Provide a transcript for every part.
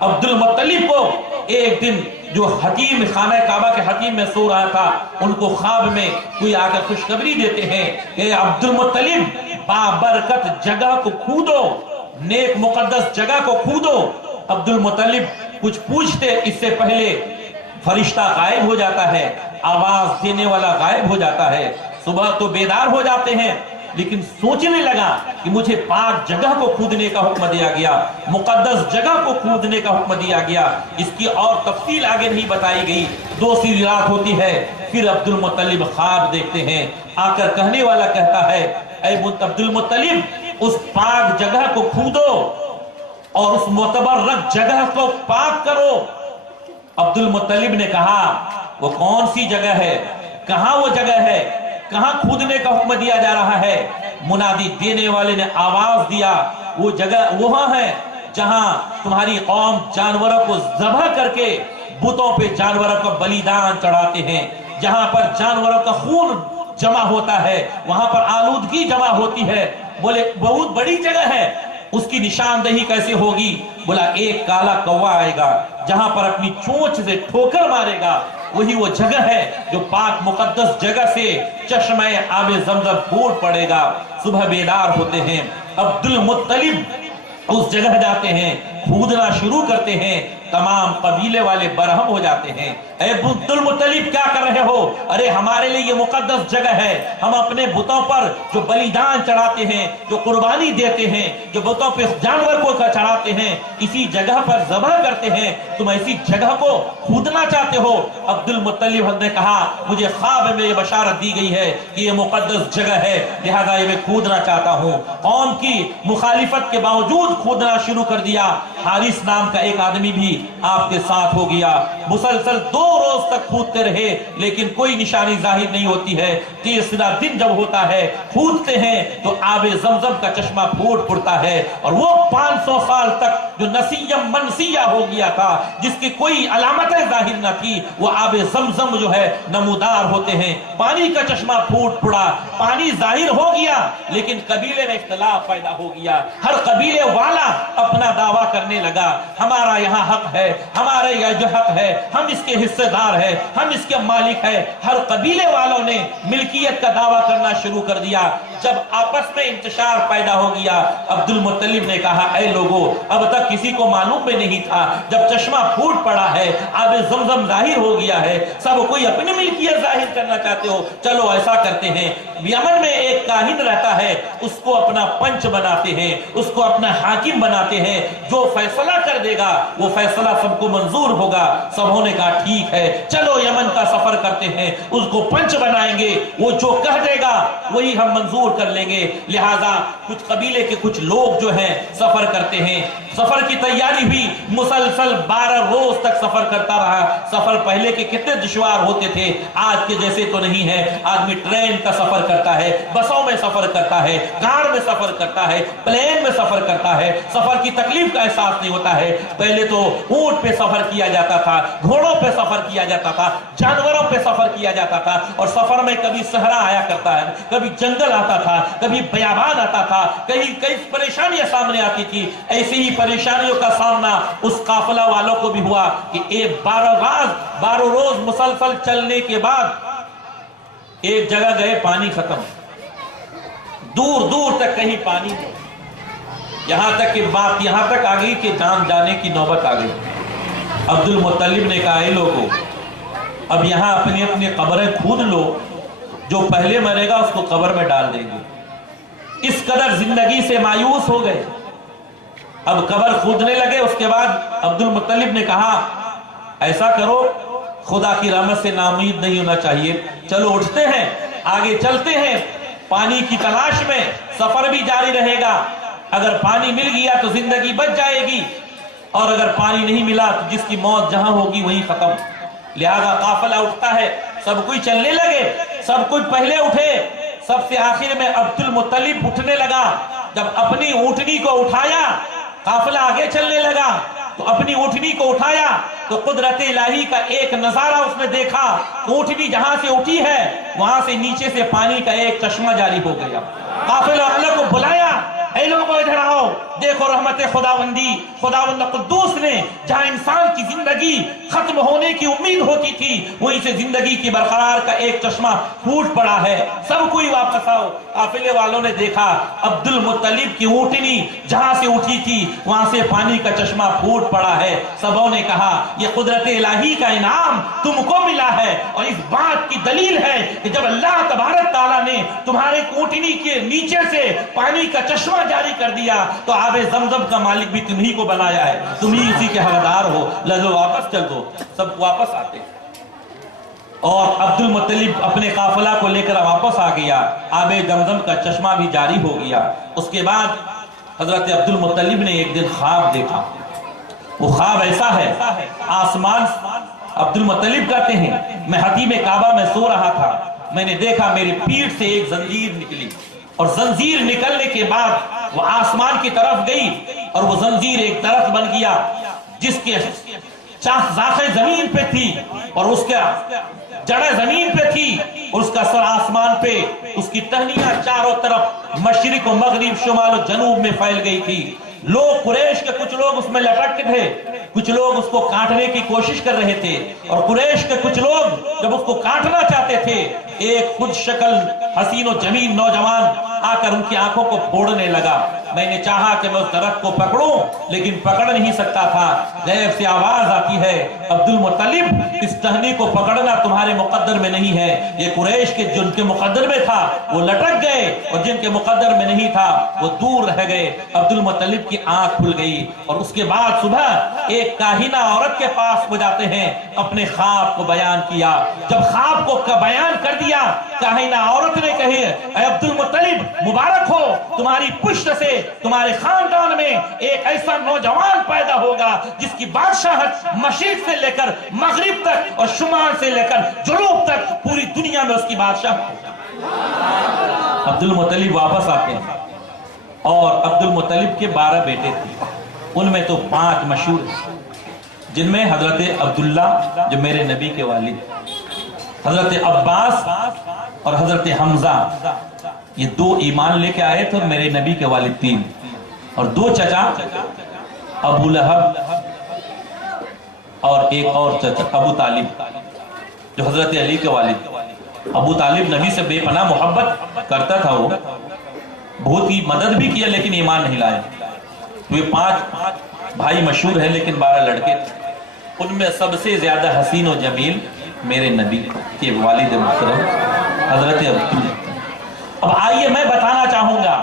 عبد المطلب کو ایک دن جو حکیم خانہ کعبہ کے حکیم میں سو رہا تھا، ان کو خواب میں کوئی آ کر خوشخبری دیتے ہیں کہ عبد المطلب بابرکت جگہ کو کھودو، نیک مقدس جگہ کو کھودو۔ عبد المطلب کچھ پوچھتے اس سے پہلے فرشتہ غائب ہو جاتا ہے، آواز دینے والا غائب ہو جاتا ہے۔ صبح تو بیدار ہو جاتے ہیں، لیکن سوچنے لگا کہ مجھے پاک جگہ کو کھودنے کا حکم دیا گیا، مقدس جگہ کو کھودنے کا حکم دیا گیا۔ اس کی اور تفصیل آگے نہیں بتائی گئی۔ دوسری رات ہوتی ہے، پھر عبد المطلب خواب دیکھتے ہیں۔ آ کر کہنے والا کہتا ہے، اے عبد المطلب اس پاک جگہ کو کھودو اور اس متبرک جگہ کو پاک کرو۔ عبد المطلب نے کہا وہ کون سی جگہ ہے، کہاں وہ جگہ ہے، کہاں کھودنے کا حکم دیا جا رہا ہے؟ منادی دینے والے نے آواز دیا، وہ جگہ وہاں ہے جہاں تمہاری قوم جانوروں کو ذبح کر کے بتوں پہ جانوروں کا بلیدان چڑھاتے ہیں، جہاں پر جانوروں کا خون جمع ہوتا ہے، وہاں پر آلودگی جمع ہوتی ہے۔ بولے بہت بڑی جگہ ہے، اس کی نشاندہی کیسے ہوگی؟ بولا ایک کالا کوا آئے گا، جہاں پر اپنی چونچ سے ٹھوکر مارے گا، وہی وہ جگہ ہے جو پاک مقدس جگہ سے چشمہ آب زمزم پھوٹ پڑے گا۔ صبح بیدار ہوتے ہیں، عبد المطلب اس جگہ جاتے ہیں، کھودنا شروع کرتے ہیں، تمام قبیلے والے برہم ہو جاتے ہیں۔ اے عبد المطلب کیا کر رہے ہو؟ ارے ہمارے لیے یہ مقدس جگہ ہے، ہم اپنے بتوں پر جو بلیدان چڑھاتے ہیں، جو قربانی دیتے ہیں، جو بتوں پہ جانور کو چڑھاتے ہیں، اسی جگہ پر ذبح کرتے ہیں، تم ایسی جگہ کو کھودنا چاہتے ہو؟ عبد المطلب نے کہا مجھے خواب میں یہ بشارت دی گئی ہے کہ یہ مقدس جگہ ہے، لہذا یہ میں کھودنا چاہتا ہوں۔ قوم کی مخالفت کے باوجود کھودنا شروع کر دیا۔ حارث نام کا ایک آدمی بھی آپ کے ساتھ ہو گیا۔ مسلسل 2 روز تک کھودتے رہے، لیکن کوئی نشانی ظاہر نہیں ہوتی ہے۔ تیسرا دن جب ہوتا ہے، کھودتے ہیں تو آب زمزم کا چشمہ پھوٹ پڑتا ہے، اور وہ 500 سال تک جو نسیم منسیہ ہو گیا تھا، جس کی کوئی علامتیں ظاہر نہ تھی، وہ آب زمزم جو ہے نمودار ہوتے ہیں۔ پانی کا چشمہ پھوٹ پڑا، پانی ظاہر ہو گیا، لیکن قبیلے میں اختلاف پیدا ہو گیا۔ ہر قبیلے والا اپنا دعویٰ کرنے لگا، ہمارا یہاں حق ہے، ہمارے یہ جو حق ہے، ہم اس کے حصے دار ہیں، ہم اس کے مالک ہیں۔ ہر قبیلے والوں نے ملکیت کا دعویٰ کرنا شروع کر دیا۔ جب آپس میں انتشار پیدا ہو گیا، عبد المطلب نے کہا اے لوگو، اب تک کسی کو معلوم بھی نہیں تھا، جب چشمہ پھوٹ پڑا ہے، آب زمزم ظاہر ہو گیا ہے، سب کوئی اپنی ملکیت ظاہر کرنا چاہتے ہو، چلو ایسا کرتے ہیں۔ یمن میں ایک کاہن رہتا ہے، اس کو اپنا پنچ بناتے ہیں، اس کو اپنا حاکم بناتے ہیں، جو فیصلہ کر دے گا وہ فیصلہ سب کو منظور ہوگا۔ سبوں نے کہا ٹھیک ہے، چلو یمن کا سفر کرتے ہیں، اس کو پنچ بنائیں گے، وہ جو کہہ دے گا وہی ہم منظور کر لیں گے۔ لہٰذا کچھ قبیلے کے کچھ لوگ جو ہیں سفر کرتے ہیں۔ سفر کی تیاری ہوئی، مسلسل 12 روز تک سفر کرتا رہا۔ سفر پہلے کے کتنے دشوار ہوتے تھے، آج کے جیسے تو نہیں ہے۔ آدمی ٹرین کا سفر کرتا ہے، بسوں میں سفر کرتا ہے، کار میں سفر کرتا ہے، پلین میں سفر کرتا ہے، سفر کی تکلیف کا احساس نہیں ہوتا ہے۔ پہلے تو اونٹ پہ سفر کیا جاتا تھا، گھوڑوں پہ سفر کیا جاتا تھا، جانوروں پہ سفر کیا جاتا تھا، اور سفر میں کبھی صحرا آیا کرتا ہے، کبھی جنگل آتا تھا، کبھی بیابان آتا تھا، کئی پریشانیاں سامنے آتی تھی۔ ایسی ہی پریشانیوں کا سامنا اس قافلہ والوں کو بھی ہوا کہ ایک 12 روز مسلسل چلنے کے بعد ایک جگہ گئے، پانی ختم، دور دور تک کہیں پانی نہیں، یہاں تک کہ بات یہاں تک آ گئی کہ جان جانے کی نوبت آ گئی۔ عبد المطلب نے کہا اے لوگوں، اب یہاں اپنی اپنی قبریں کھود لو، جو پہلے مرے گا اس کو قبر میں ڈال دیں گے۔ اس قدر زندگی سے مایوس ہو گئے، اب قبر کھودنے لگے۔ اس کے بعد عبد المطلب نے کہا ایسا کرو، خدا کی رحمت سے ناامید نہیں ہونا چاہیے، چلو اٹھتے ہیں، آگے چلتے ہیں، پانی کی تلاش میں سفر بھی جاری رہے گا۔ اگر پانی مل گیا تو زندگی بچ جائے گی، اور اگر پانی نہیں ملا تو جس کی موت جہاں ہوگی وہیں ختم۔ لہذا قافلہ اٹھتا ہے، سب کوئی چلنے لگے، سب کوئی پہلے اٹھے، سب سے آخر میں عبد المطلب اٹھنے لگا۔ جب اپنی اونٹنی کو اٹھایا، قافلہ آگے چلنے لگا، تو اپنی اونٹنی کو اٹھایا تو قدرت الہی کا ایک نظارہ اس نے دیکھا۔ اونٹنی جہاں سے اٹھی ہے وہاں سے نیچے سے پانی کا ایک چشمہ جاری ہو گیا۔ قافلہ والوں کو بلایا، اے لوگوں ادھر آؤ، دیکھو رحمت خداوندی، خداوند قدوس نے جہاں انسان کی زندگی ختم ہونے کی امید ہوتی تھی وہیں سے زندگی کی برقرار کا ایک چشمہ پھوٹ پڑا ہے۔ سب کوئی واپس آؤ۔ قافلے والوں نے دیکھا عبد المطلب کی اونٹنی جہاں سے اٹھی تھی وہاں سے پانی کا چشمہ پھوٹ پڑا ہے۔ سبوں نے کہا یہ قدرت الہی کا انعام تم کو ملا ہے، اور اس بات کی دلیل ہے کہ جب اللہ تبارک تعالیٰ نے تمہارے اونٹنی کے نیچے سے پانی کا چشمہ جاری کر دیا تو آب زمزم کا مالک بھی تمہیں کو بنایا ہے، تمہیں اسی کے حقدار ہو، لہذا واپس چل دو۔ سب واپس آتے اور عبد المطلب اپنے قافلہ کو لے کر واپس آ گیا، آب زمزم کا چشمہ بھی جاری ہو گیا۔ اس کے بعد حضرت عبد المطلب نے ایک دن خواب دیکھا۔ وہ خواب ایسا ہے، آسمان، عبد المطلب کہتے ہیں میں حتیم کعبہ میں سو رہا تھا، میں نے دیکھا میری پیٹھ سے ایک زنجیر نکلی، اور زنجیر نکلنے کے بعد وہ آسمان کی طرف گئی، اور وہ زنجیر ایک درخت بن گیا جس کے ذاخیں زمین پہ تھی اور اس کا جڑیں زمین پہ تھی اور اس کا سر آسمان پہ، اس کی ٹہنیاں چاروں طرف مشرق و مغرب شمال و جنوب میں پھیل گئی تھی۔ لوگ قریش کے کچھ لوگ اس میں لٹکتے تھے، کچھ لوگ اس کو کاٹنے کی کوشش کر رہے تھے، اور قریش کے کچھ لوگ جب اس کو کاٹنا چاہتے تھے ایک خود شکل حسین و جمیل نوجوان آ کر ان کی آنکھوں کو پھوڑنے لگا۔ میں نے چاہا کہ میں اس درخت کو پکڑوں لیکن پکڑ نہیں سکتا تھا۔ غیب سے آواز آتی ہے عبد المطلب اس ٹہنی کو پکڑنا تمہارے مقدر میں نہیں ہے، یہ قریش کے جن کے مقدر میں تھا وہ لٹک گئے اور جن کے مقدر میں نہیں تھا وہ دور رہ گئے۔ عبد المطلب کی آنکھ کھل گئی، اور اس کے بعد صبح ایک کاہنہ عورت کے پاس وہ جاتے ہیں، اپنے خواب کو بیان کیا۔ جب خواب کو بیان کر دیا کاہنہ عورت نے کہی اے عبد المطلب مبارک ہو، تمہاری پشت سے تمہارے خاندان میں ایک ایسا نوجوان پیدا ہوگا جس کی بادشاہت مشرق سے لے کر مغرب تک اور شمال سے لے کر جنوب تک پوری دنیا میں اس کی بادشاہت ہوگی۔ عبد المطلب واپس آتے ہیں، اور عبد المطلب کے 12 بیٹے تھے، ان میں تو 5 مشہور ہیں، جن میں حضرت عبداللہ جو میرے نبی کے والد، حضرت عباس اور حضرت حمزہ، یہ 2 ایمان لے کے آئے تھے، اور میرے نبی کے والد 3، اور 2 چچا ابو لہب اور ایک اور چچا ابو طالب جو حضرت علی کے والد۔ ابو طالب نبی سے بے پناہ محبت کرتا تھا، وہ بہت ہی مدد بھی کیا لیکن ایمان نہیں لائے۔ یہ 5 بھائی مشہور ہیں لیکن 12 لڑکے تھے، ان میں سب سے زیادہ حسین و جمیل میرے نبی کے والد محترم حضرت عبداللہ۔ اب آئیے میں بتانا چاہوں گا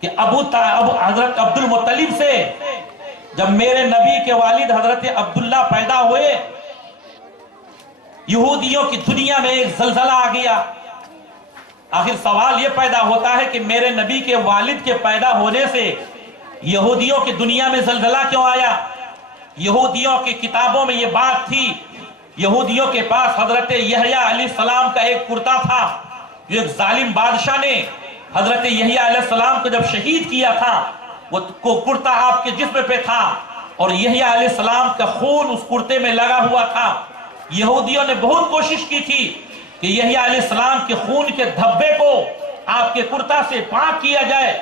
کہ حضرت عبد المطلب سے جب میرے نبی کے والد حضرت عبداللہ پیدا ہوئے، یہودیوں کی دنیا میں ایک زلزلہ آ گیا۔ آخر سوال یہ پیدا ہوتا ہے کہ میرے نبی کے والد کے پیدا ہونے سے یہودیوں کی دنیا میں زلزلہ کیوں آیا؟ یہودیوں کی کتابوں میں یہ بات تھی، یہودیوں کے پاس حضرت یحییٰ علیہ السلام کا ایک کرتا تھا، جو ایک ظالم بادشاہ نے حضرت یحییٰ علیہ السلام کو جب شہید کیا تھا، وہ کرتا آپ کے جسم پہ تھا، اور یحییٰ علیہ السلام کا خون اس کرتے میں لگا ہوا تھا۔ یہودیوں نے بہت کوشش کی تھی کہ یحییٰ علیہ السلام کے خون کے دھبے کو آپ کے کرتا سے پاک کیا جائے،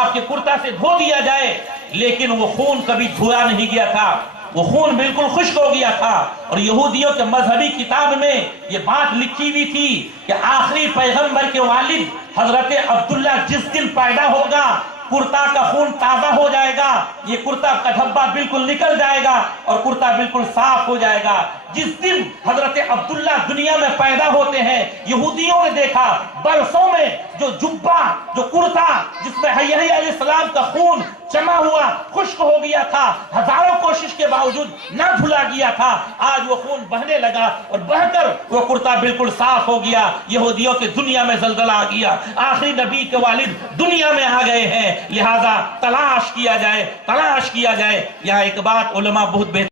آپ کے کرتا سے دھو دیا جائے، لیکن وہ خون کبھی دھویا نہیں گیا تھا، وہ خون بالکل خشک ہو گیا تھا۔ اور یہودیوں کے مذہبی کتاب میں یہ بات لکھی ہوئی تھی کہ آخری پیغمبر کے والد حضرت عبداللہ جس دن پیدا ہوگا کرتا کا خون تازہ ہو جائے گا، یہ کرتا کا دھبا بالکل نکل جائے گا اور کرتا بالکل صاف ہو جائے گا۔ جس دن حضرت عبداللہ دنیا میں پیدا ہوتے ہیں، یہودیوں نے دیکھا برسوں میں جو جبہ، جو کرتا جس میں یحییٰ علیہ السلام کا خون جمع ہوا خشک ہو گیا تھا، ہزاروں کوشش کے باوجود نہ دھلا گیا تھا، آج وہ خون بہنے لگا اور بہ کر وہ کرتا بالکل صاف ہو گیا۔ یہودیوں کے دنیا میں زلزلہ آ گیا، آخری نبی کے والد دنیا میں آ گئے ہیں، لہذا تلاش کیا جائے۔ یہاں ایک بات علماء بہت بہتر